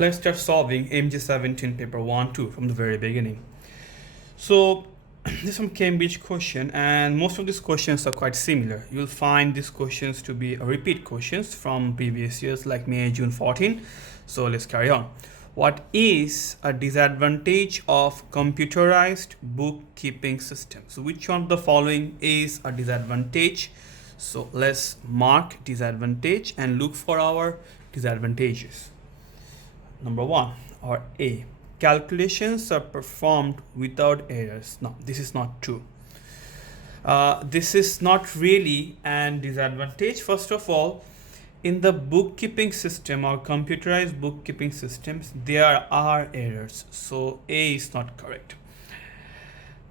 Let's start solving MG17 paper 1, 2 from the very beginning. So this is from Cambridge question, and most of these questions are quite similar. You'll find these questions to be repeat questions from previous years like May, June 14. So let's carry on. What is a disadvantage of computerized bookkeeping system? So which one of the following is a disadvantage? So let's mark disadvantage and look for our disadvantages. Number 1, or A, calculations are performed without errors. No, this is not true. This is not really an disadvantage. First of all, in the bookkeeping system or computerized bookkeeping systems, there are errors. So A is not correct.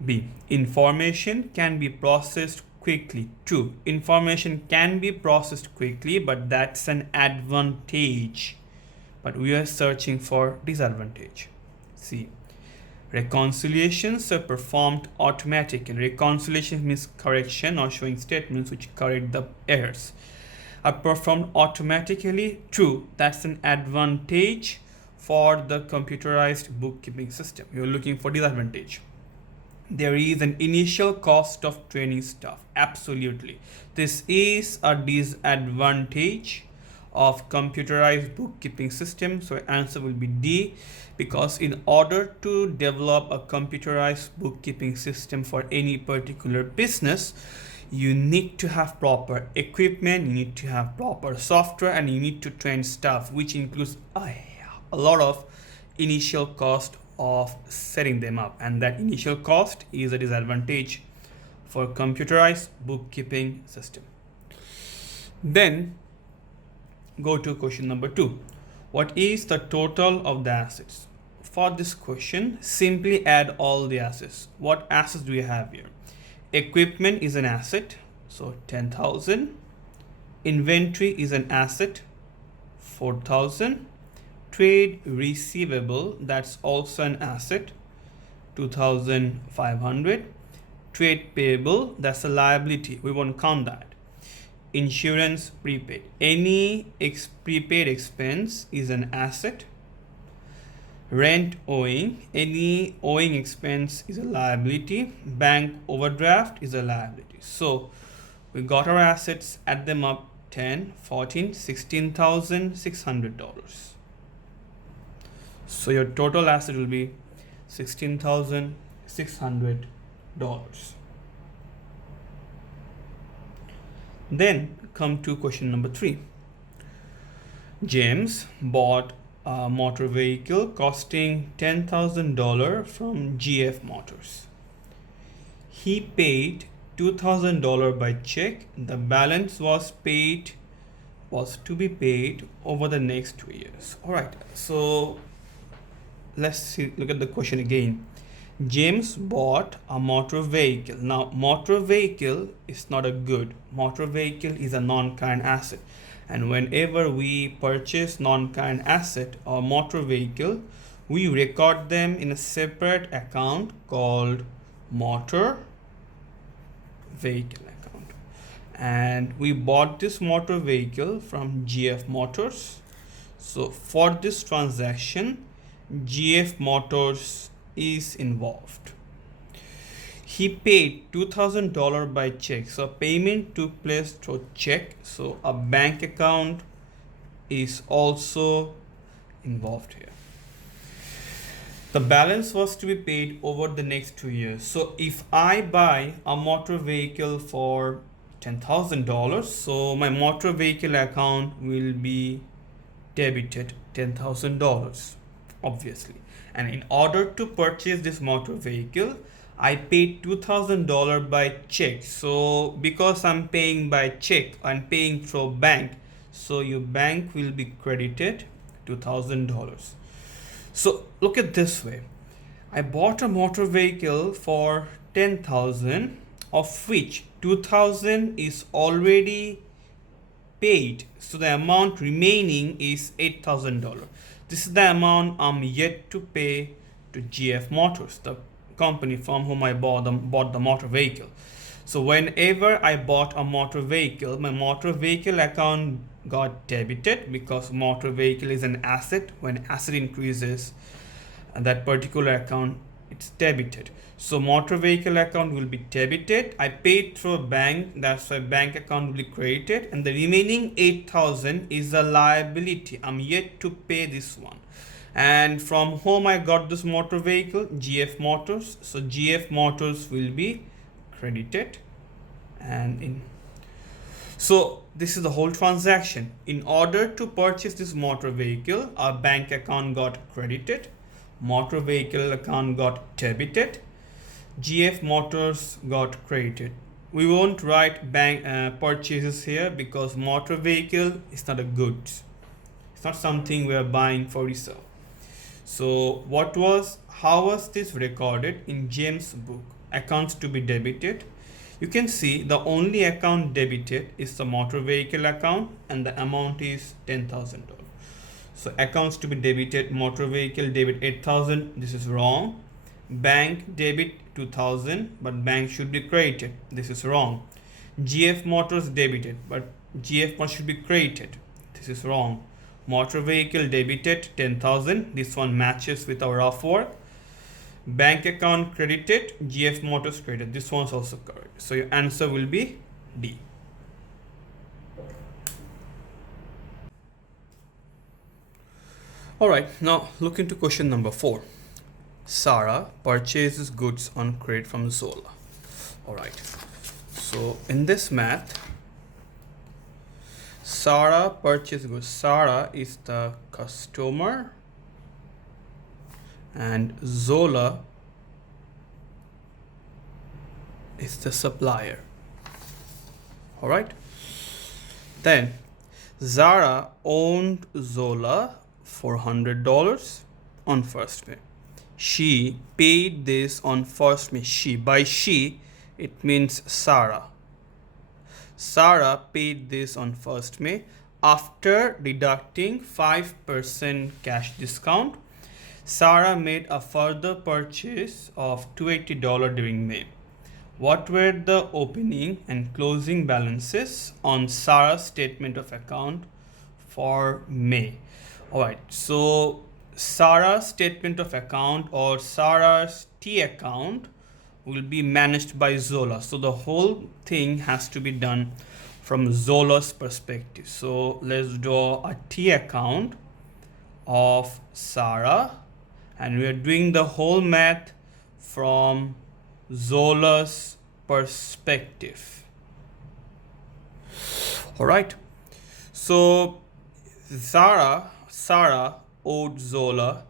B, information can be processed quickly. True, information can be processed quickly, but that's an advantage. But we are searching for disadvantage. C, reconciliations are performed automatically. Reconciliation means correction or showing statements which correct the errors. Are performed automatically. True, that's an advantage for the computerized bookkeeping system. You're looking for disadvantage. There is an initial cost of training staff. Absolutely, this is a disadvantage of computerized bookkeeping system. So answer will be D, because in order to develop a computerized bookkeeping system for any particular business, you need to have proper equipment, you need to have proper software, and you need to train staff, which includes a lot of initial cost of setting them up, and that initial cost is a disadvantage for computerized bookkeeping system. Then go to question number 2. What is the total of the assets? For this question, simply add all the assets. What assets do we have here? Equipment is an asset, so 10,000. Inventory is an asset, 4,000. Trade receivable, that's also an asset, 2,500. Trade payable, that's a liability, we won't count that. Insurance prepaid, any prepaid expense is an asset. Rent owing, any owing expense is a liability. Bank overdraft is a liability. So we got our assets, add them up, 10, 14, $16,600. So your total asset will be $16,600. Then come to question number 3. James bought a motor vehicle costing $10,000 from GF Motors. He paid $2,000 by check. The balance was to be paid over the next 2 years. All right, so let's look at the question again. James bought a motor vehicle. Now, motor vehicle is not a good. Motor vehicle is a non-current asset. And whenever we purchase non-current asset or motor vehicle, we record them in a separate account called motor vehicle account. And we bought this motor vehicle from GF Motors. So for this transaction, GF Motors is involved. He paid $2,000 by check. So payment took place through check. So a bank account is also involved here. The balance was to be paid over the next 2 years. So if I buy a motor vehicle for $10,000, so my motor vehicle account will be debited $10,000, obviously. And in order to purchase this motor vehicle, I paid $2,000 by check. So because I'm paying by check, I'm paying through bank, so your bank will be credited $2,000. So look at this way. I bought a motor vehicle for $10,000, of which $2,000 is already paid. So the amount remaining is $8,000. This is the amount I'm yet to pay to GF Motors, the company from whom I bought the motor vehicle. So whenever I bought a motor vehicle, my motor vehicle account got debited because motor vehicle is an asset. When asset increases, that particular account, it's debited. So motor vehicle account will be debited. I paid through a bank, that's why bank account will be credited, and the remaining 8,000 is a liability. I'm yet to pay this one. And from whom I got this motor vehicle? GF Motors. So GF Motors will be credited, and in so this is the whole transaction. In order to purchase this motor vehicle, our bank account got credited, motor vehicle account got debited, GF Motors got credited. We won't write bank purchases here because motor vehicle is not a goods. It's not something we are buying for resale. So how was this recorded in James' book? Accounts to be debited. You can see the only account debited is the motor vehicle account, and the amount is $10,000. So accounts to be debited, motor vehicle debit 8,000. This is wrong. Bank debit 2,000, but bank should be credited. This is wrong. GF Motors debited, but GF Motors should be credited. This is wrong. Motor vehicle debited 10,000. This one matches with our rough work. Bank account credited, GF Motors credited. This one's also correct. So your answer will be D. Alright, now look into question number 4. Sarah purchases goods on credit from Zola. Alright, so in this math, Sarah purchases goods. Sarah is the customer and Zola is the supplier. Alright, then Zara owned Zola for $100 on first May. She paid this on first May. By she it means Sarah. Sarah paid this on first May after deducting 5% cash discount. Sarah made a further purchase of $280 during May. What were the opening and closing balances on Sarah's statement of account for May? Alright, so Sarah's statement of account or Sarah's T account will be managed by Zola. So the whole thing has to be done from Zola's perspective. So let's draw a T account of Sarah, and we are doing the whole math from Zola's perspective. Alright, so Sarah owed Zola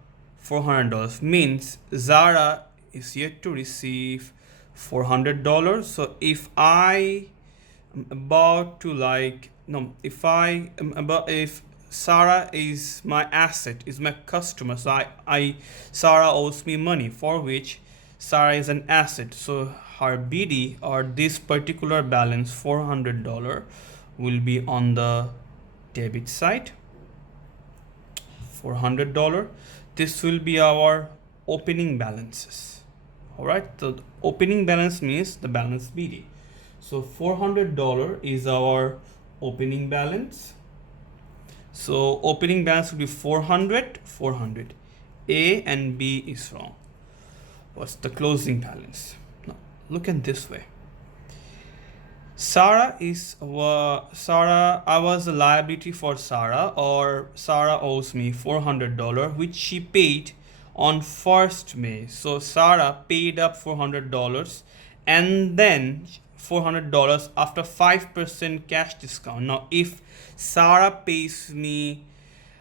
$400, means Zara is yet to receive $400. So if I am about to if Sarah is my asset, is my customer, so Sarah owes me money for which Sarah is an asset. So her BD or this particular balance $400 will be on the debit side. $400. This will be our opening balances. Alright, so the opening balance means the balance BD. So $400 is our opening balance. So opening balance will be 400. A and B is wrong. What's the closing balance? Now look at this way. I was a liability for Sarah, or Sarah owes me $400, which she paid on 1st May. So Sarah paid up $400 and then $400 after 5% cash discount. Now if Sarah pays me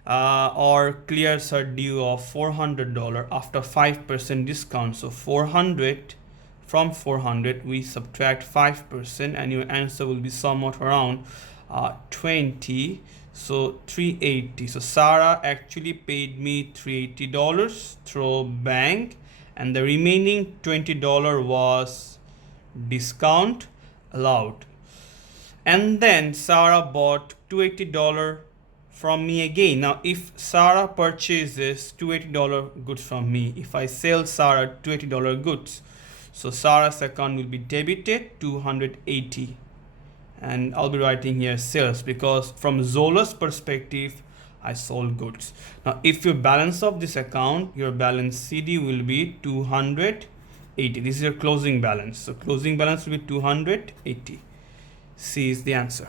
or clears her due of $400 after 5% discount, so 400 from 400 we subtract 5%, and your answer will be somewhat around 20, so 380. So Sarah actually paid me $380 through bank, and the remaining $20 was discount allowed. And then Sarah bought $280 from me again. Now if Sarah purchases $280 goods from me, if I sell Sarah $280 goods, So Sarah's account will be debited 280. And I'll be writing here sales because from Zola's perspective, I sold goods. Now, if you balance of this account, your balance CD will be 280. This is your closing balance. So closing balance will be 280. C is the answer.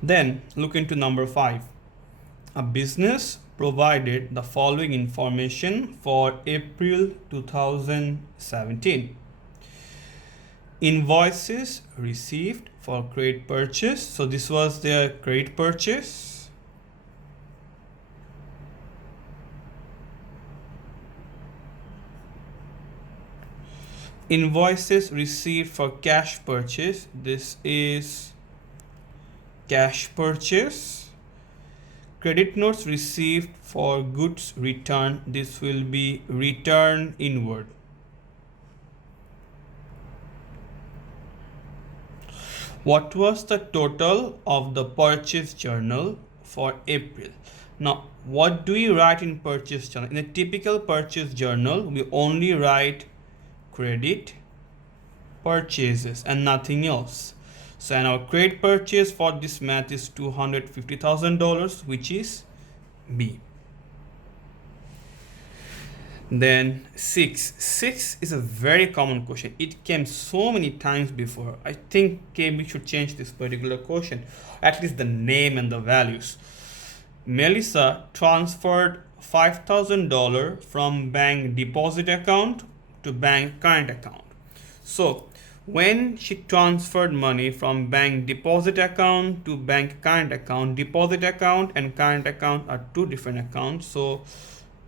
Then look into number 5. A business provided the following information for April 2017. Invoices received for credit purchase. So this was their credit purchase. Invoices received for cash purchase. This is cash purchase. Credit notes received for goods returned. This will be return inward. What was the total of the purchase journal for April? Now, what do we write in purchase journal? In a typical purchase journal, we only write credit purchases and nothing else. So, and our credit purchase for this math is $250,000, which is B. Then 6 is a very common question. It came so many times before. I think we should change this particular question, at least the name and the values. Melissa transferred $5,000 from bank deposit account to bank current account. So when she transferred money from bank deposit account to bank current account, deposit account and current account are two different accounts. So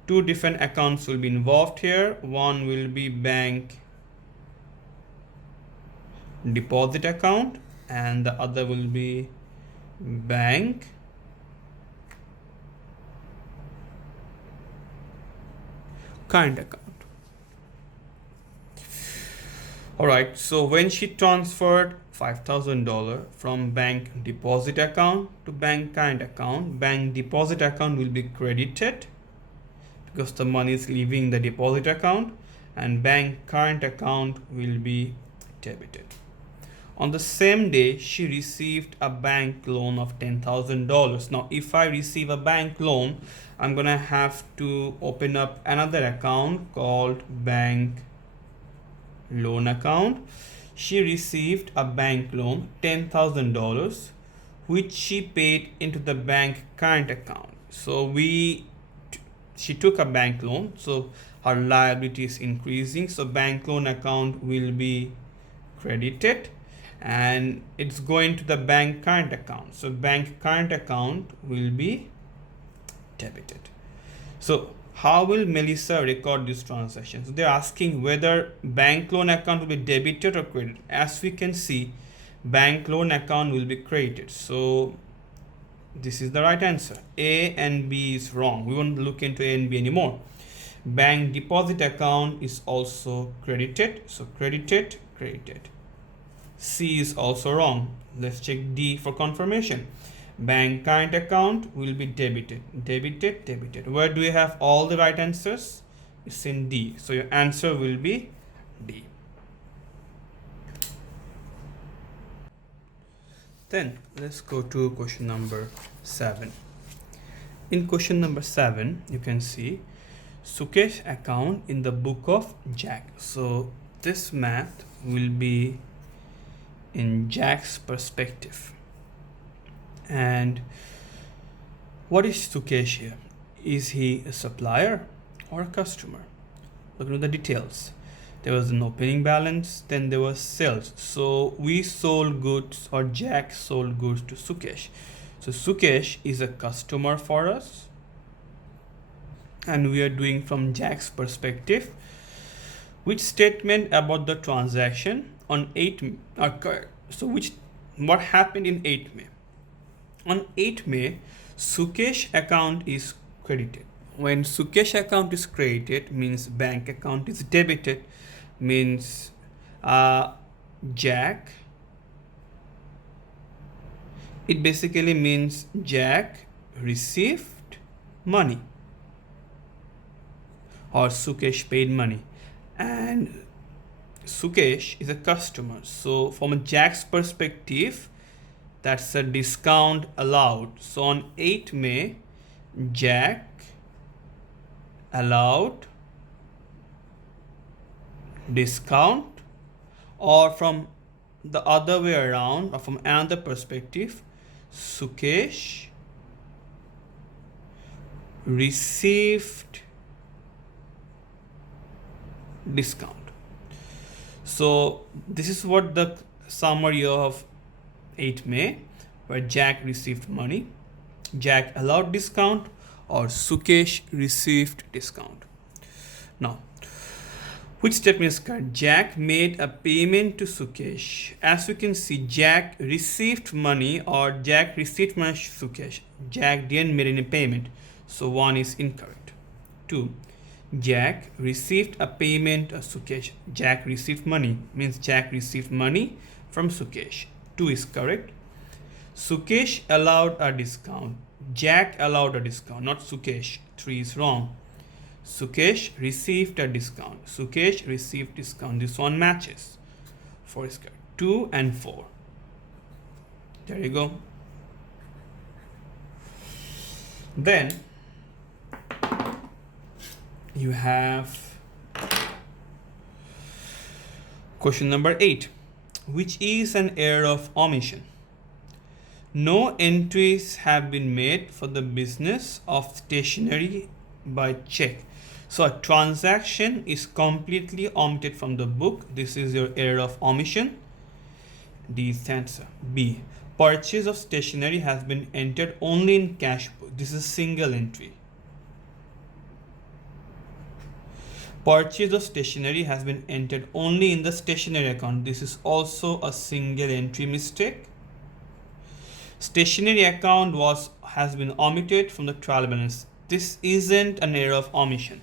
two different accounts will be involved here. One will be bank deposit account and the other will be bank current account. Alright, so when she transferred $5,000 from bank deposit account to bank current account, bank deposit account will be credited because the money is leaving the deposit account, and bank current account will be debited. On the same day, she received a bank loan of $10,000. Now, if I receive a bank loan, I'm gonna have to open up another account called bank loan account. She received a bank loan $10,000, which she paid into the bank current account. So she took a bank loan, so her liability is increasing. So bank loan account will be credited and it's going to the bank current account. So bank current account will be debited. So how will Melissa record this transaction? So they're asking whether bank loan account will be debited or credited. As we can see, bank loan account will be credited. So this is the right answer. A and B is wrong. We won't look into A and B anymore. Bank deposit account is also credited. So credited. C is also wrong. Let's check D for confirmation. Bank current account will be debited. Where do we have all the right answers? It's in D. So your answer will be D. Then let's go to question number 7. In question number 7, you can see Sukesh account in the book of Jack. So this math will be in Jack's perspective. And what is Sukesh here? Is he a supplier or a customer? Look at the details. There was an opening balance, then there was sales. So we sold goods, or Jack sold goods to Sukesh. So Sukesh is a customer for us, and we are doing from Jack's perspective. Which statement about the transaction on 8 May occurred? So what happened in 8 May? On 8 May, Sukesh account is credited. When Sukesh account is credited, means bank account is debited, means Jack. It basically means Jack received money. or Sukesh paid money. And Sukesh is a customer. So from a Jack's perspective, that's a discount allowed. So on 8 May, Jack allowed discount, or from the other way around, or from another perspective, Sukesh received discount. So this is what the summary of 8 May, where Jack received money, Jack allowed discount, or Sukesh received discount. Now, which statement is correct? Jack made a payment to Sukesh. As you can see, Jack received money, or Jack received money to Sukesh. Jack didn't make any payment. So 1 is incorrect. 2. Jack received a payment to Sukesh. Jack received money means Jack received money from Sukesh. 2 is correct. Sukesh allowed a discount. Jack allowed a discount, not Sukesh. 3 is wrong. Sukesh received a discount. Sukesh received discount. This one matches. 4 is correct. 2 and 4. There you go. Then you have question number 8, which is an error of omission. No entries have been made for the business of stationery by check. So a transaction is completely omitted from the book. This is your error of omission. D is the answer. B. Purchase of stationery has been entered only in cash book. This is single entry. Purchase of stationery has been entered only in the stationery account. This is also a single entry mistake. Stationery account has been omitted from the trial balance. This isn't an error of omission.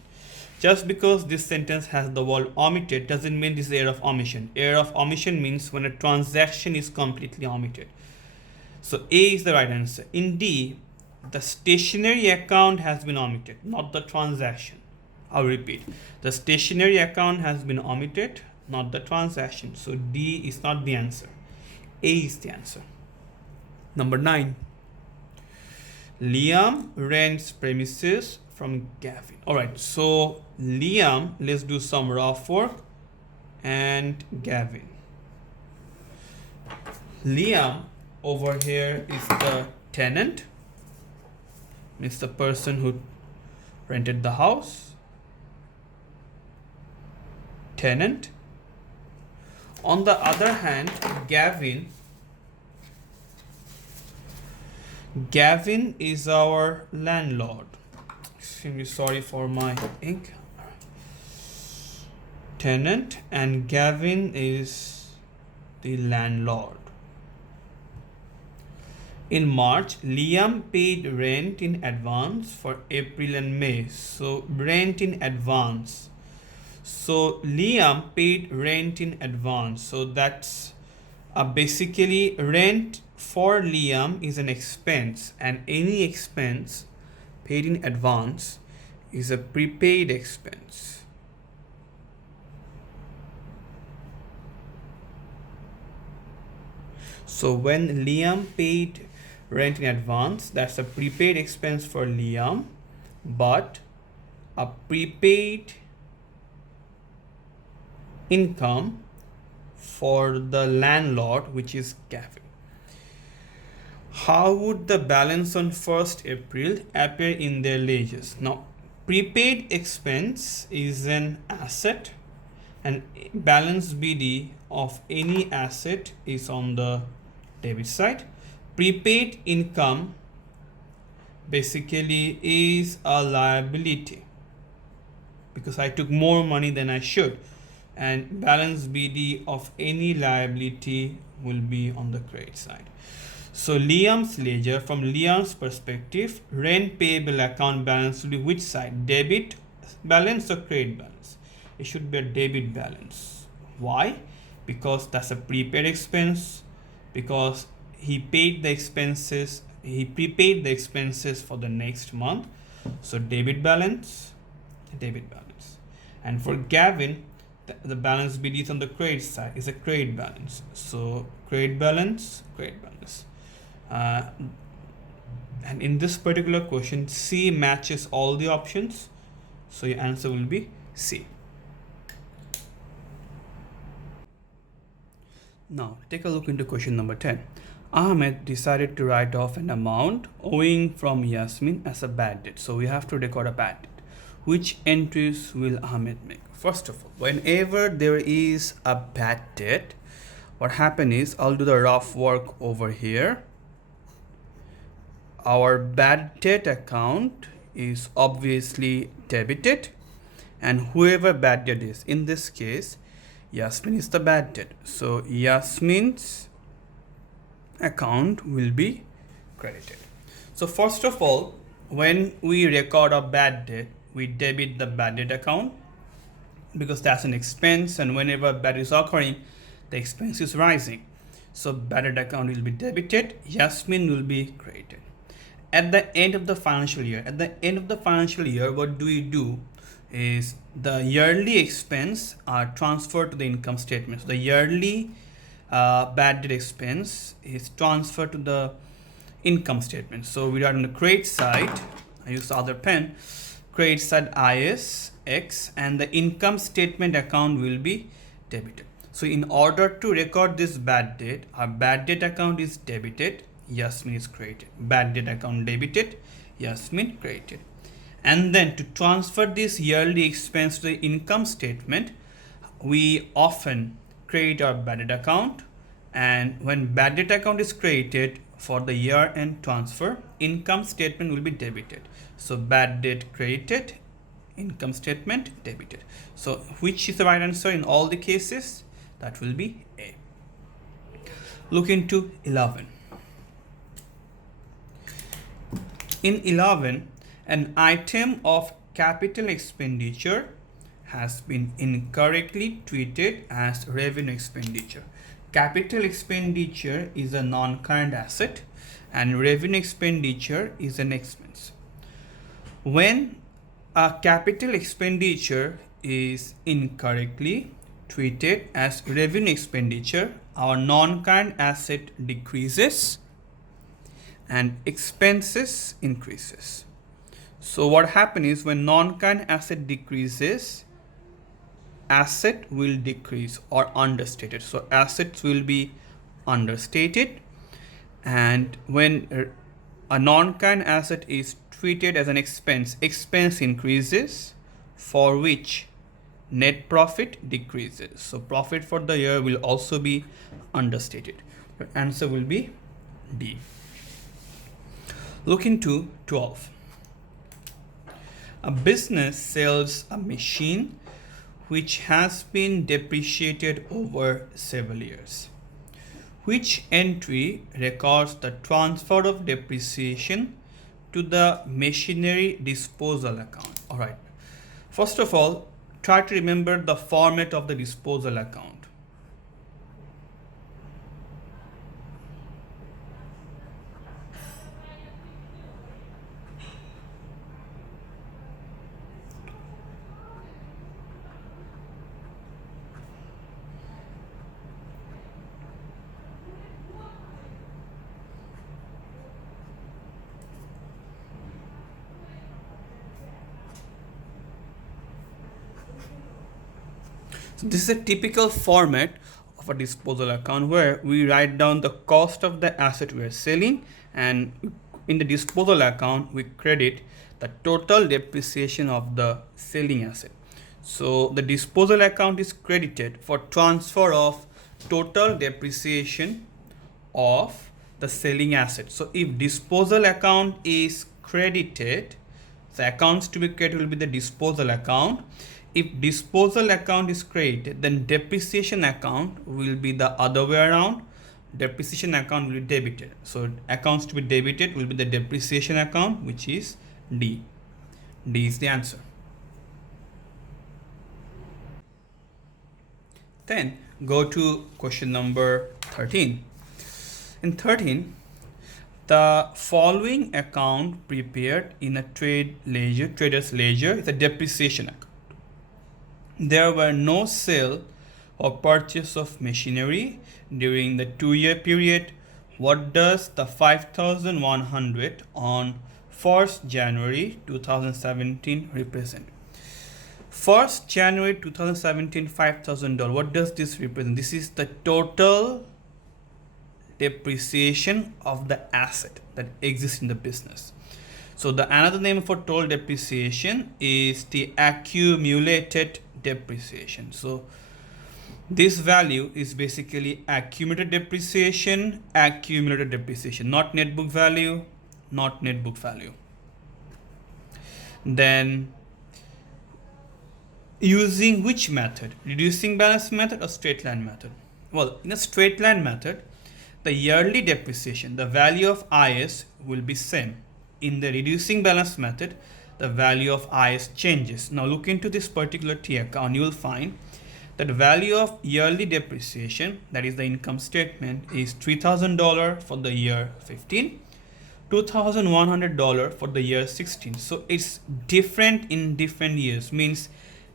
Just because this sentence has the word omitted doesn't mean this is error of omission. Error of omission means when a transaction is completely omitted. So A is the right answer. In D, the stationery account has been omitted, not the transaction. I'll repeat. The stationery account has been omitted, not the transaction. So D is not the answer. A is the answer. Number 9. Liam rents premises from Gavin. Alright, so Liam, let's do some rough work, and Gavin. Liam over here is the tenant, means the person who rented the house. Tenant. On the other hand, Gavin is our landlord. Extremely sorry for my ink. Tenant, and Gavin is the landlord. In March, Liam paid rent in advance for April and May. So rent in advance. So Liam paid rent in advance. So that's basically rent for Liam is an expense, and any expense paid in advance is a prepaid expense. So when Liam paid rent in advance, that's a prepaid expense for Liam, but a prepaid income for the landlord, which is Gavin. How would the balance on 1st April appear in their ledgers? Now, prepaid expense is an asset, and balance BD of any asset is on the debit side. Prepaid income basically is a liability because I took more money than I should, and balance BD of any liability will be on the credit side. So Liam's ledger, from Liam's perspective, rent payable account balance will be which side? Debit balance or credit balance? It should be a debit balance. Why? Because that's a prepaid expense, because he prepaid the expenses for the next month. So debit balance, debit balance. And for Gavin, the balance BD is on the credit side, is a credit balance. So credit balance, credit balance. And in this particular question, C matches all the options. So your answer will be C. Now take a look into question number 10. Ahmed decided to write off an amount owing from Yasmin as a bad debt. So we have to record a bad debt. Which entries will Ahmed make? First of all, whenever there is a bad debt, what happens is I'll do the rough work over here. Our bad debt account is obviously debited, and whoever bad debt is, in this case, Yasmin is the bad debt. So Yasmin's account will be credited. So first of all, when we record a bad debt, we debit the bad debt account because that's an expense, and whenever bad is occurring, the expense is rising. So bad debt account will be debited, Yasmin will be credited. At the end of the financial year, what do we do is the yearly expense are transferred to the income statement. So the yearly bad debt expense is transferred to the income statement. So we are on the credit side, I use the other pen, credit side IS X, and the income statement account will be debited. So in order to record this bad debt, our bad debt account is debited, Yasmin is credited. Bad debt account debited, Yasmin credited. And then to transfer this yearly expense to the income statement, we often create our bad debt account, and when bad debt account is created for the year end transfer, income statement will be debited. So bad debt credited, income statement debited. So which is the right answer in all the cases? That will be A. Look into 11. In 11, an item of capital expenditure has been incorrectly treated as revenue expenditure. Capital expenditure is a non-current asset and revenue expenditure is an expense. When a capital expenditure is incorrectly treated as revenue expenditure, our non-current asset decreases and expenses increases. So what happens is when non-current asset decreases, asset will decrease or understated. So assets will be understated, and when a non-current asset is treated as an expense, expense increases, for which net profit decreases. So profit for the year will also be understated. The answer will be D. Look into 12. A business sells a machine which has been depreciated over several years. Which entry records the transfer of depreciation to the machinery disposal account? All right. First of all, try to remember the format of the disposal account. So this is a typical format of a disposal account where we write down the cost of the asset we are selling, and in the disposal account we credit the total depreciation of the selling asset. So the disposal account is credited for transfer of total depreciation of the selling asset. So if disposal account is credited, the accounts to be credited will be the disposal account. If disposal account is credited, then depreciation account will be the other way around. Depreciation account will be debited. So accounts to be debited will be the depreciation account, which is D. D is the answer. Then go to question number 13. In 13, the following account prepared in a trader's ledger is a depreciation account. there were no sale or purchase of machinery during the 2-year period. What does the 5,100 on 1st January 2017 represent? 1st January 2017, $5,000. What does this represent? This is the total depreciation of the asset that exists in the business. So the another name for total depreciation is the accumulated depreciation. So this value is basically accumulated depreciation, not net book value, not net book value. Then using which method? Reducing balance method or straight line method? Well, in a straight line method, the yearly depreciation, the value of IS will be same. In the reducing balance method, the value of IS changes. Now look into this particular T account, you will find that the value of yearly depreciation, that is the income statement, is $3,000 for the year 15, $2,100 for the year 16. So it's different in different years, means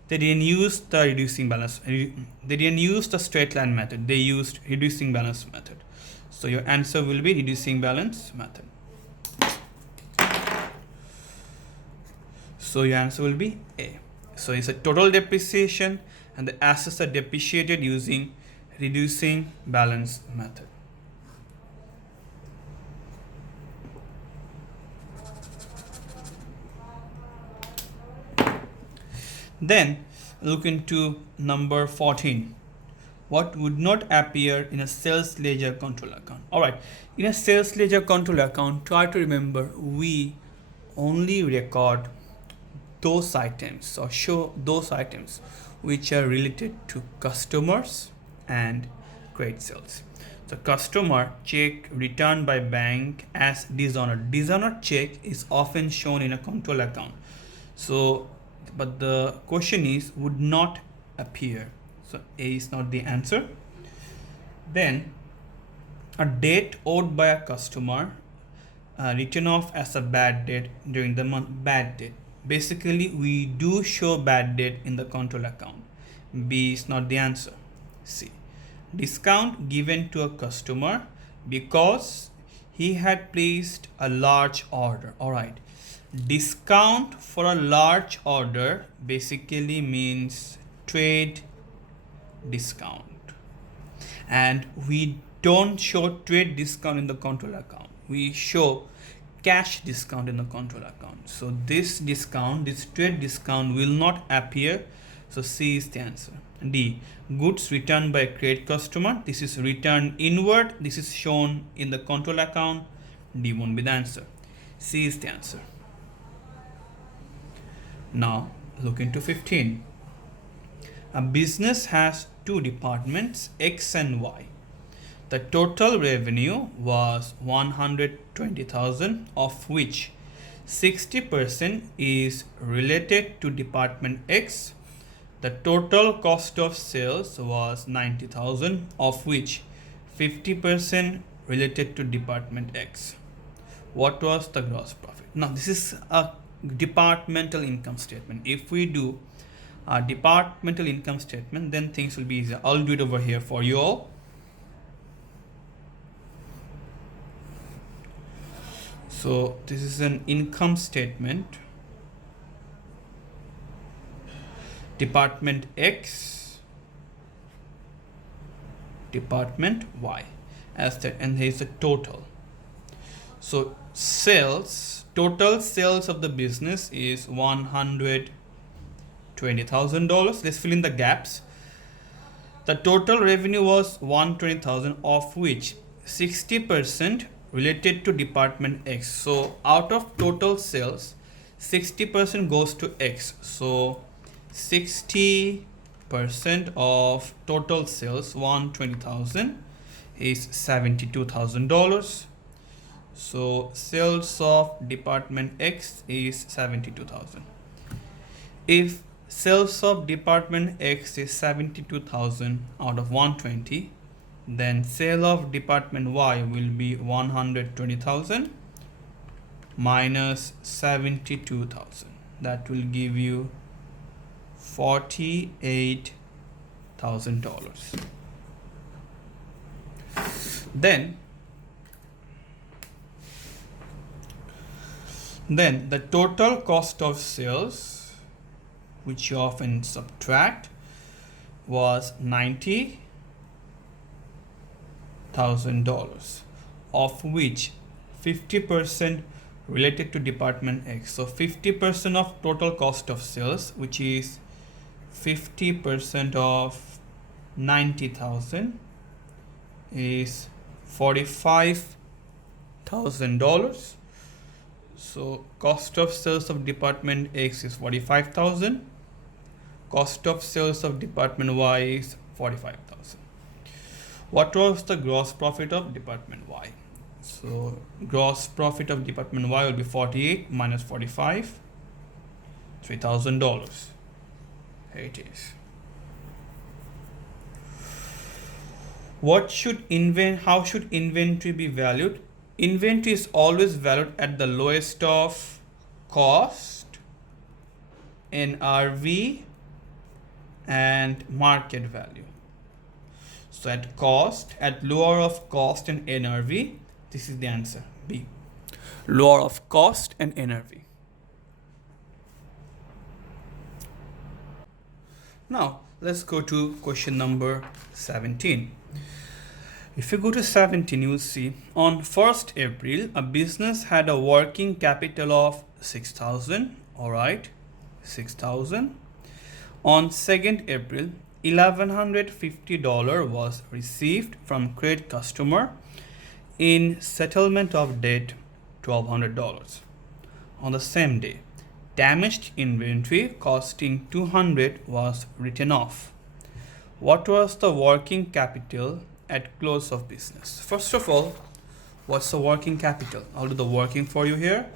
they didn't use the reducing balance, they didn't use the straight line method, they used reducing balance method. So your answer will be reducing balance method. So your answer will be A. So it's a total depreciation and the assets are depreciated using reducing balance method. Then look into number 14. What would not appear in a sales ledger control account? Alright, in a sales ledger control account, try to remember we only record those items or show those items which are related to customers and credit sales. So customer check returned by bank as dishonored. Dishonored check is often shown in a control account. So, but the question is would not appear. So A is not the answer. Then a debt owed by a customer written off as a bad debt during the month. Bad debt. Basically, we do show bad debt in the control account. B is not the answer. C. Discount given to a customer because he had placed a large order. Alright. Discount for a large order basically means trade discount. And we don't show trade discount in the control account. We show cash discount in the control account. So this discount, this trade discount will not appear. So C is the answer. D. Goods returned by credit customer. This is returned inward. This is shown in the control account. D won't be the answer. C is the answer. Now look into 15. A business has two departments, X and Y. The total revenue was 120,000, of which 60% is related to department X. The total cost of sales was 90,000, of which 50% related to department X. What was the gross profit? Now this is a departmental income statement. If we do a departmental income statement, then things will be easier. I'll do it over here for you all. So this is an income statement. Department X, department Y, as that, and there is a total. So sales, total sales of the business is $120,000. Let's fill in the gaps. The total revenue was 120,000, of which 60% related to department X. So out of total sales, 60% goes to X. So 60% of total sales, 120,000, is $72,000. So sales of department X is 72,000. If sales of department X is 72,000 out of 120, then sale of department Y will be 120,000 minus 72,000. That will give you $48,000. Then the total cost of sales, which you often subtract, was $90,000, of which 50% related to Department X. So 50% of total cost of sales, which is 50% of 90,000, is $45,000. So cost of sales of Department X is 45,000. Cost of sales of Department Y is 45,000. What was the gross profit of Department Y? So gross profit of Department Y will be 48 minus 45, $3,000. Here it is. How should inventory be valued? Inventory is always valued at the lowest of cost, NRV, and market value. So at cost, at lower of cost and NRV, this is the answer, B. Lower of cost and NRV. Now, let's go to question number 17. If you go to 17, you will see on 1st April, a business had a working capital of 6,000. All right, 6,000. On 2nd April, $1,150 was received from credit customer in settlement of debt, $1,200. On the same day, damaged inventory costing $200 was written off. What was the working capital at close of business? First of all, what's the working capital? I'll do the working for you here.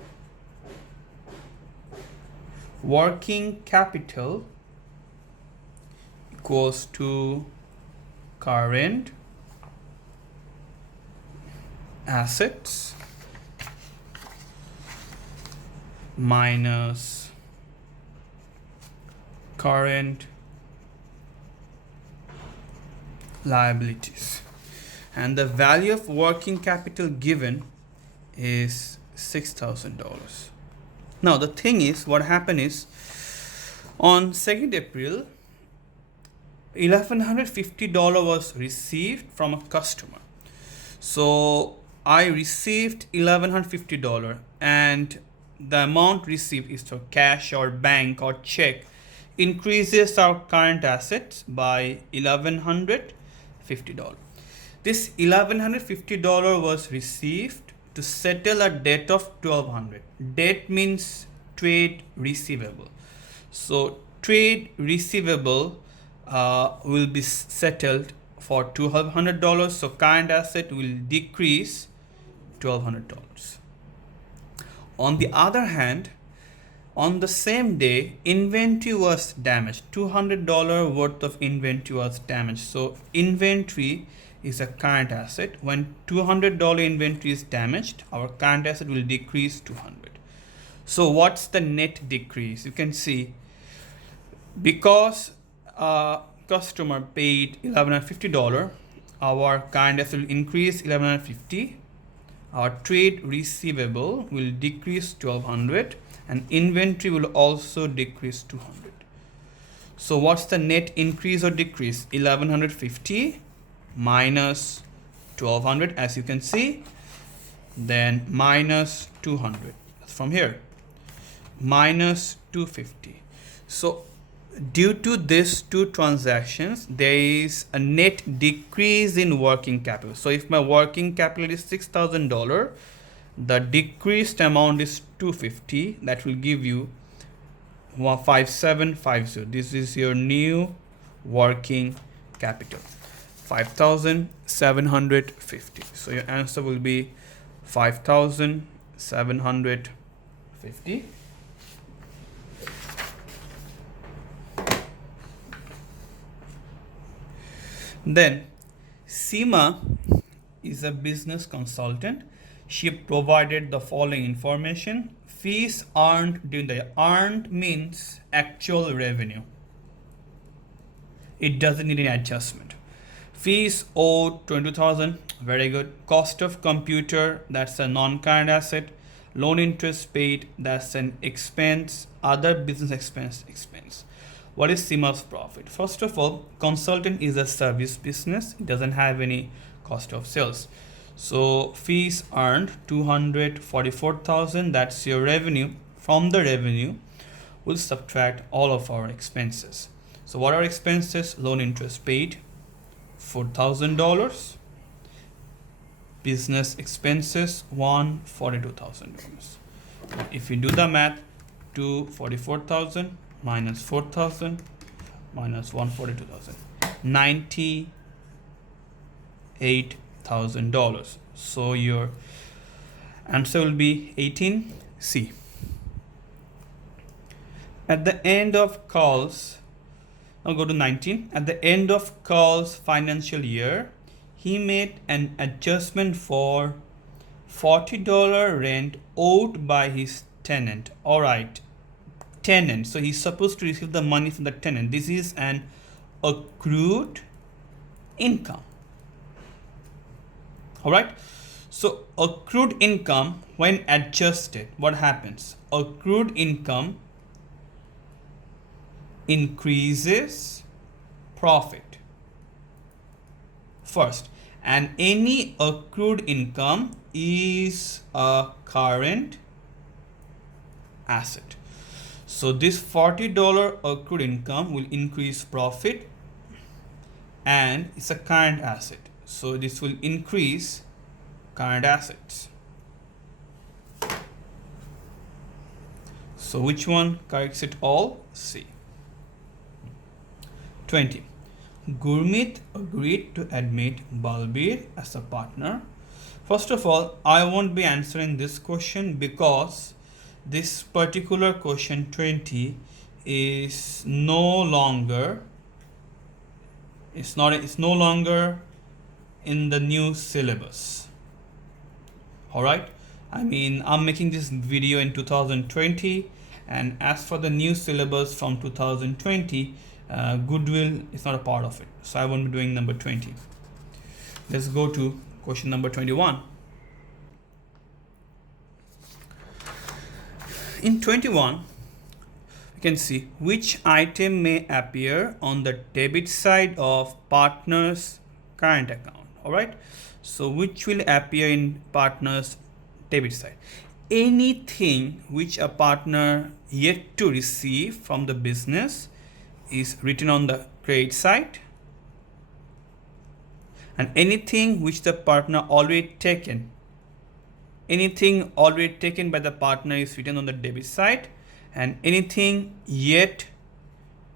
Working capital equals to current assets minus current liabilities, and the value of working capital given is $6,000. Now the thing is, what happened is, on 2nd April, $1,150 was received from a customer. So I received $1,150, and the amount received is for cash or bank or check, increases our current assets by $1,150. This $1,150 was received to settle a debt of $1,200. Debt means trade receivable. So trade receivable will be settled for $1,200. So current asset will decrease $1,200. On the other hand, on the same day, inventory was damaged. $200 worth of inventory was damaged. So inventory is a current asset. When $200 inventory is damaged, our current asset will decrease $200. So what's the net decrease? You can see, because customer paid $1,150, our current asset will increase $1,150. Our trade receivable will decrease $1,200, and inventory will also decrease $200. So what's the net increase or decrease? $1,150 minus $1,200, as you can see, then minus $200. That's from here, minus $250. So due to these two transactions, there is a net decrease in working capital. So if my working capital is $6,000, the decreased amount is $250. That will give you 5750. This is your new working capital, 5,750. So your answer will be 5,750. Then Seema is a business consultant. She provided the following information. Fees earned during the year. Earned means actual revenue. It doesn't need any adjustment. Fees owed 22,000. Very good. Cost of computer, that's a non-current asset. Loan interest paid, that's an expense. Other business expense. What is CMA's profit? First of all, consultant is a service business. It doesn't have any cost of sales. So fees earned 244,000. That's your revenue. From the revenue, we'll subtract all of our expenses. So what are expenses? Loan interest paid, $4,000. Business expenses, $142,000. If you do the math, 244,000 minus 4,000 minus 142,000, $98,000. So your answer will be 18C. At the end of Carl's, now go to 19. At the end of Carl's financial year, he made an adjustment for $40 rent owed by his tenant. All right, tenant. So he's supposed to receive the money from the tenant. This is an accrued income. All right. So accrued income, when adjusted, what happens? Accrued income increases profit first, and any accrued income is a current asset. So this $40 accrued income will increase profit, and it's a current asset. So this will increase current assets. So which one corrects it all? C. 20. Gurmeet agreed to admit Balbir as a partner. First of all, I won't be answering this question because this particular question 20 is no longer in the new syllabus. All right, I mean, I'm making this video in 2020, and as for the new syllabus from 2020, goodwill is not a part of it, so I won't be doing number 20. Let's go to question number 21. In 21, you can see which item may appear on the debit side of partner's current account. All right, so which will appear in partner's debit side? Anything which a partner yet to receive from the business is written on the credit side, and anything which the partner already taken by the partner is written on the debit side, and anything yet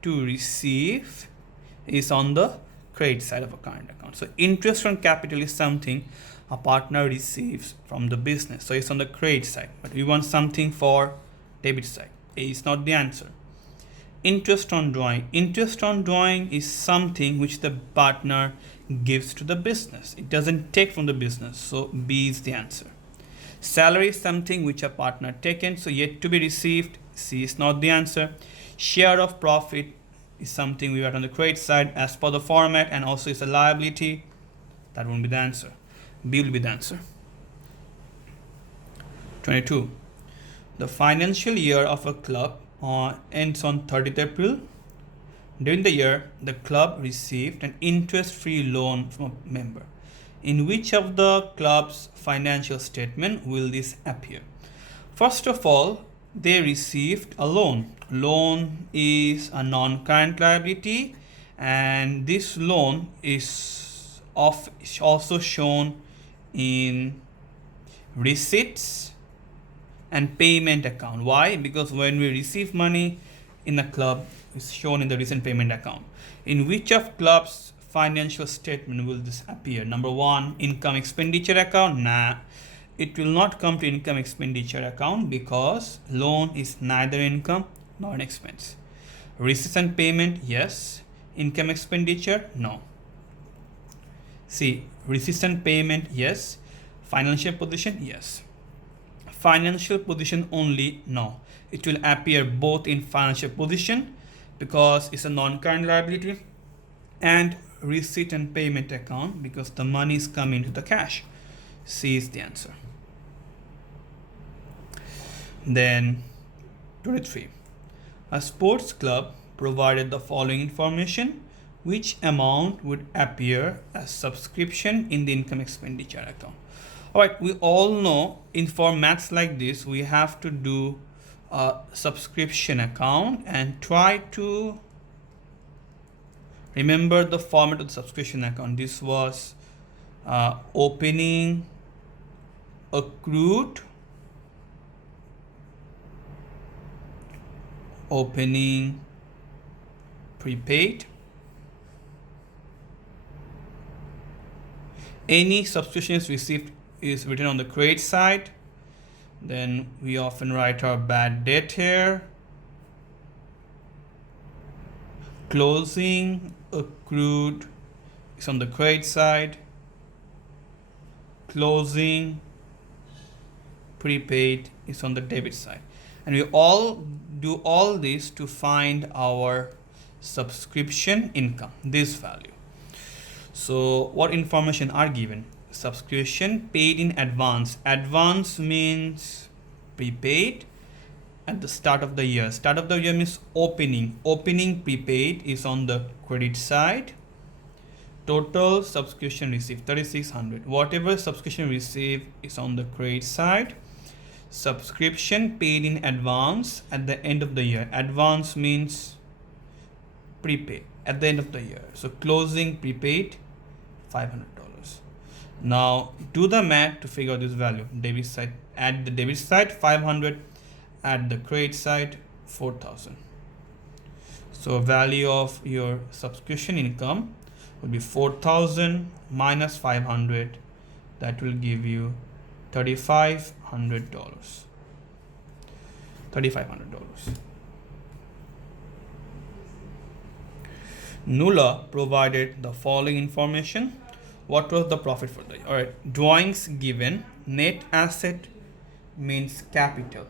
to receive is on the credit side of a current account. So interest on capital is something a partner receives from the business, so it's on the credit side, but we want something for debit side. A is not the answer. Interest on drawing is something which the partner gives to the business. It doesn't take from the business, so B is the answer. Salary is something which a partner taken, so yet to be received. C is not the answer. Share of profit is something we write on the credit side as per the format, and also is a liability. That won't be the answer. B will be the answer. 22. The financial year of a club ends on 30th April. During the year, the club received an interest-free loan from a member. In which of the club's financial statement will this appear? First of all, they received a loan. Loan is a non-current liability, and this loan is also shown in receipts and payment account. Why? Because when we receive money in a club, it's shown in the recent payment account. In which of club's financial statement will this appear? Number 1, income expenditure account. Nah, it will not come to income expenditure account because loan is neither income nor an expense. Receipts and payment, yes. Income expenditure, no. See, receipts and payment, yes. Financial position, yes. Financial position only, no. It will appear both in financial position because it's a non-current liability, and receipt and payment account because the money is coming to the cash. C is the answer. Then 23. A sports club provided the following information. Which amount would appear as subscription in the income expenditure account? Alright, we all know for maths like this, we have to do a subscription account and try to remember the format of the subscription account. This was opening, accrued, opening, prepaid. Any subscription is received is written on the credit side. Then we often write our bad debt here. Closing, accrued is on the credit side. Closing, prepaid is on the debit side. And we all do all this to find our subscription income, this value. So what information are given? Subscription paid in advance. Advance means prepaid at the start of the year. Start of the year means opening. Opening prepaid is on the credit side. Total subscription received 3600. Whatever subscription received is on the credit side. Subscription paid in advance at the end of the year. Advance means prepaid at the end of the year. So closing prepaid $500. Now do the math to figure out this value. Debit side, at the debit side 500, at the credit side 4000. So value of your subscription income will be 4000 minus 500. That will give you $3,500. $3,500. Nuala provided the following information. What was the profit for the year? Alright, drawings given. Net asset means capital.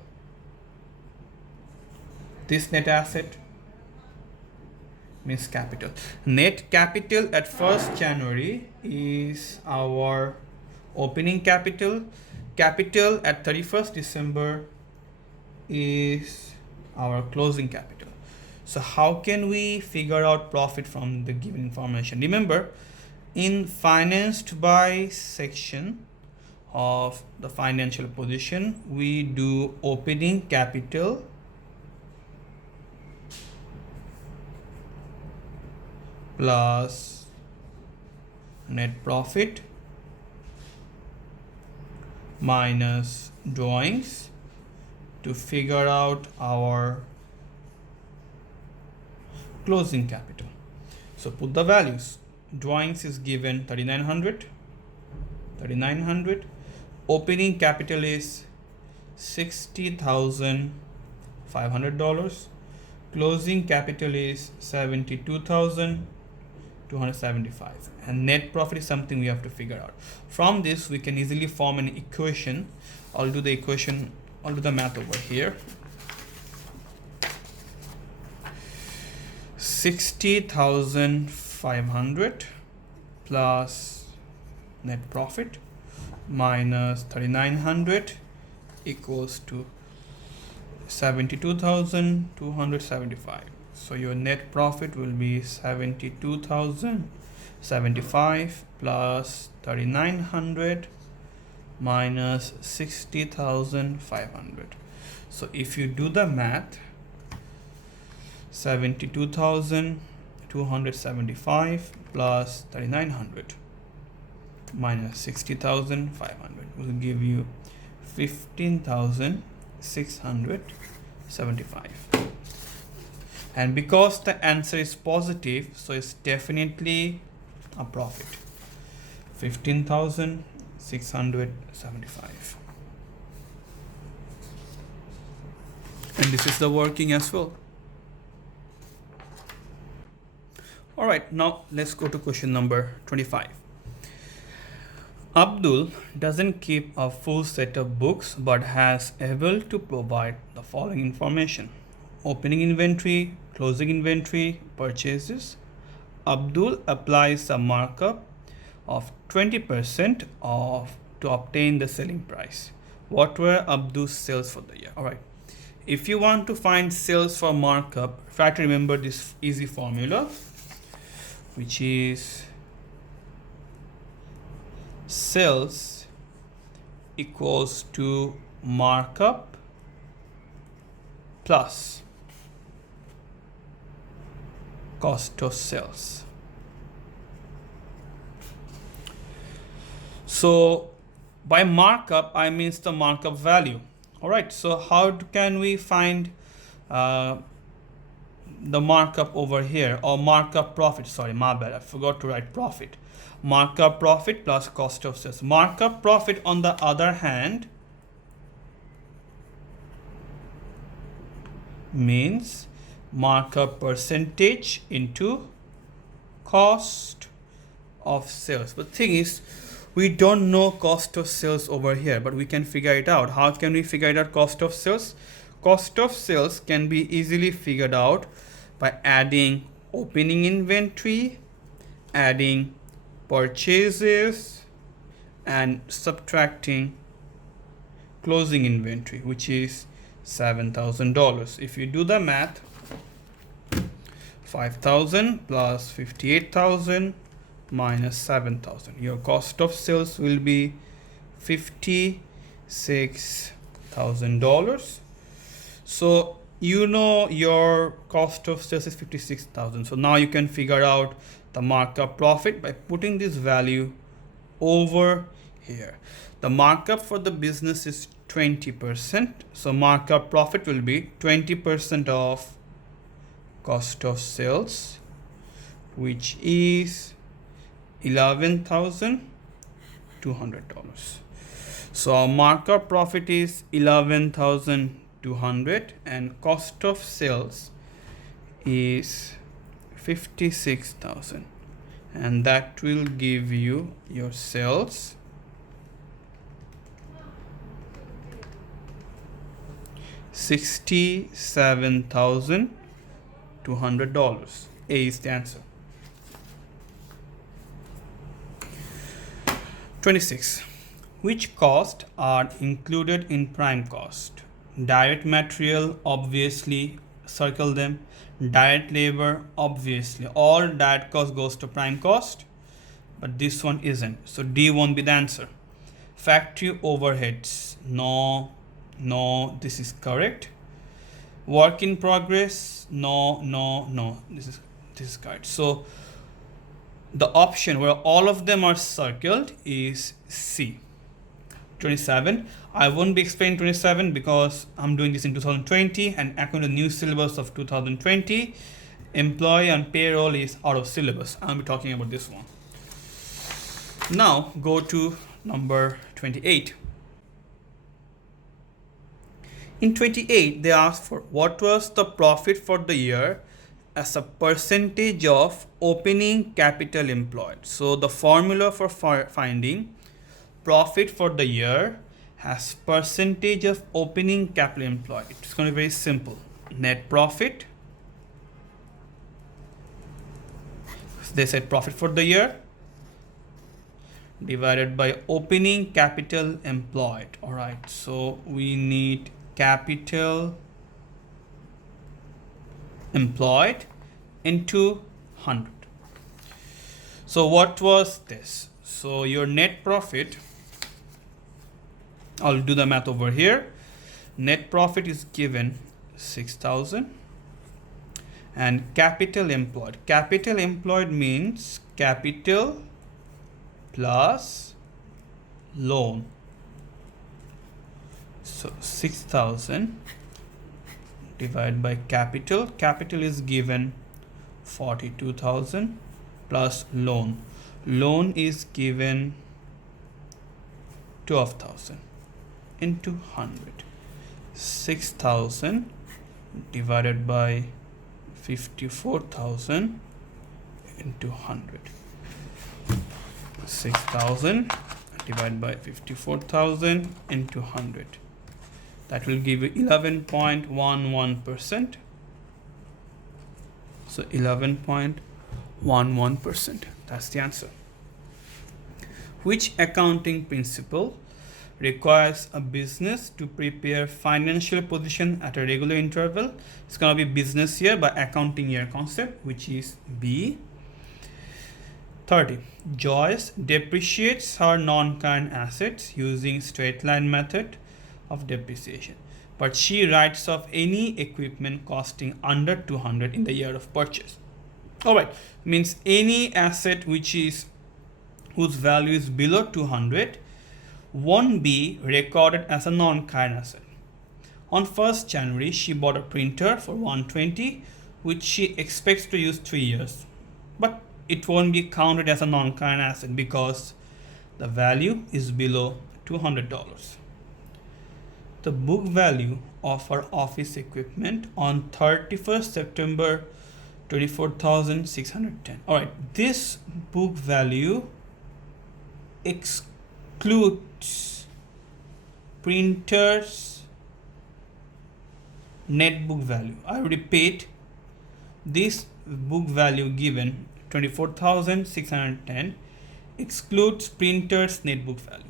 This net asset means capital. Net capital at 1st January is our opening capital. Capital at 31st December is our closing capital. So how can we figure out profit from the given information? Remember, in financed by section of the financial position, we do opening capital plus net profit minus drawings to figure out our closing capital. So put the values. Drawings is given 3900. Opening capital is $60,500. Closing capital is $72,275. And net profit is something we have to figure out. From this, we can easily form an equation. I'll do the equation, I'll do the math over here. 60,500 plus net profit minus 3,900 equals to 72,275. So your net profit will be 72,075 plus 3,900 minus 60,500. So if you do the math, 72,275 plus 3,900 minus 60,500 will give you 15,675. And because the answer is positive, so it's definitely a profit. 15,675. And this is the working as well. Alright, now let's go to question number 25. Abdul doesn't keep a full set of books but has able to provide the following information. Opening inventory, closing inventory, purchases, Abdul applies a markup of 20% to obtain the selling price. What were Abdul's sales for the year? All right. If you want to find sales for markup, try to remember this easy formula, which is sales equals to markup plus cost of sales. So by markup, I means the markup value. All right, so how can we find the markup over here, or markup profit? Sorry, my bad, I forgot to write profit. Markup profit plus cost of sales. Markup profit, on the other hand, means markup percentage into cost of sales. But the thing is, we don't know cost of sales over here, but we can figure it out. How can we figure it out, cost of sales? Cost of sales can be easily figured out by adding opening inventory, adding purchases, and subtracting closing inventory, which is $7,000. If you do the math, 5,000 plus 58,000 minus 7,000, your cost of sales will be $56,000. So you know your cost of sales is 56,000. So now you can figure out the markup profit by putting this value over here. The markup for the business is 20%. So markup profit will be 20% of cost of sales, which is $11,200. So our markup profit is $11,200 and cost of sales is 56,000, and that will give you your sales $67,200. A is the answer. 26. Which costs are included in prime cost? Direct material, obviously, circle them. Direct labor, obviously, all direct cost goes to prime cost, but this one isn't, so D won't be the answer. Factory overheads, no, this is correct. Work in progress, no, this is correct. So the option where all of them are circled is C. 27. I won't be explaining 27 because I'm doing this in 2020, and according to the new syllabus of 2020, employee on payroll is out of syllabus. I'll be talking about this one. Now go to number 28. In 28, they asked for what was the profit for the year as a percentage of opening capital employed. So the formula for finding profit for the year has percentage of opening capital employed. It's going to be very simple. Net profit. They said profit for the year divided by opening capital employed. All right. So we need capital employed into 100. So what was this? So your net profit, I'll do the math over here. Net profit is given 6,000, and capital employed. Capital employed means capital plus loan. So 6,000 divided by capital. Capital is given 42,000 plus loan. Loan is given 12,000 into 100. 6,000 divided by 54,000 into 100. 6,000 divided by 54,000 into 100. That will give you 11.11%. So 11.11%. 11%. That's the answer. Which accounting principle requires a business to prepare financial position at a regular interval? It's going to be business year by accounting year concept, which is B. 30. Joyce depreciates her non-current assets using straight line method of depreciation, but she writes off any equipment costing under 200 in the year of purchase. All right, means any asset whose value is below 200 won't be recorded as a non-current asset. On 1st January, she bought a printer for 120, which she expects to use 3 years, but it won't be counted as a non-current asset because the value is below $200. The book value of her office equipment on 31st September 24,610. All right, this book value excludes printer's net book value. I repeat, this book value given 24,610 excludes printer's net book value.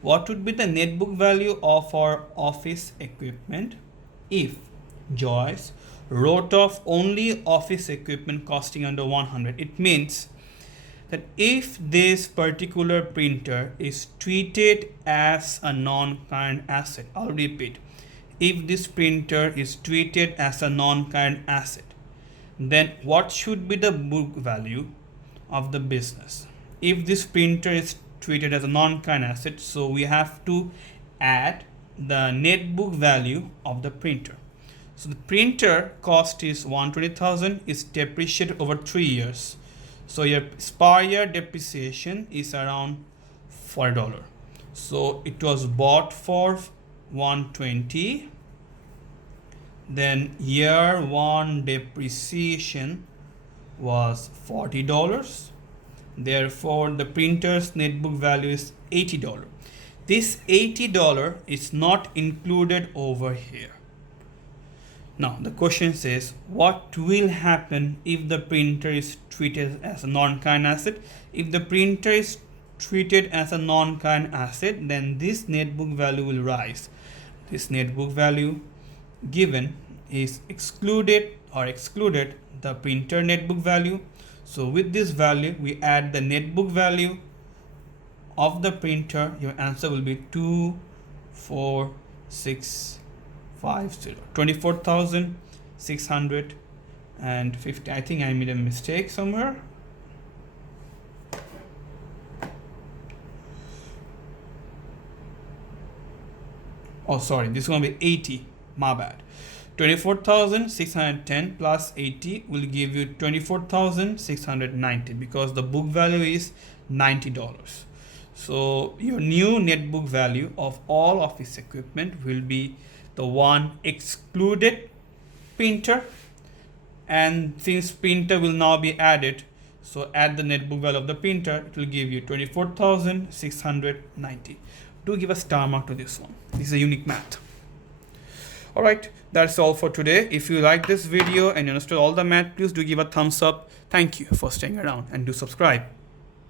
What would be the net book value of our office equipment if Joyce wrote off only office equipment costing under 100? It means that if this particular printer is treated as a non-current asset, I'll repeat, if this printer is treated as a non-current asset, then what should be the book value of the business? If this printer is treated as a non-current asset, so we have to add the net book value of the printer. So the printer cost is 120,000, is depreciated over 3 years. So your per year depreciation is around $40. So it was bought for 120. Then year one depreciation was $40. Therefore, the printer's net book value is $80. This $80 is not included over here. Now, the question says, what will happen if the printer is treated as a non-current asset? If the printer is treated as a non-current asset, then this net book value will rise. This net book value given is excluded the printer net book value. So with this value, we add the net book value of the printer. Your answer will be 24,650. 24,650. I think I made a mistake somewhere. Oh, sorry, this is going to be 80. My bad. 24,610 plus 80 will give you 24,690 because the book value is $90. So your new net book value of all office equipment will be the one excluded printer, and since printer will now be added, so add the net book value of the printer, it will give you 24,690. Do give a star mark to this one. This is a unique math. Alright, that's all for today. If you like this video and you understood all the math, please do give a thumbs up. Thank you for staying around and do subscribe.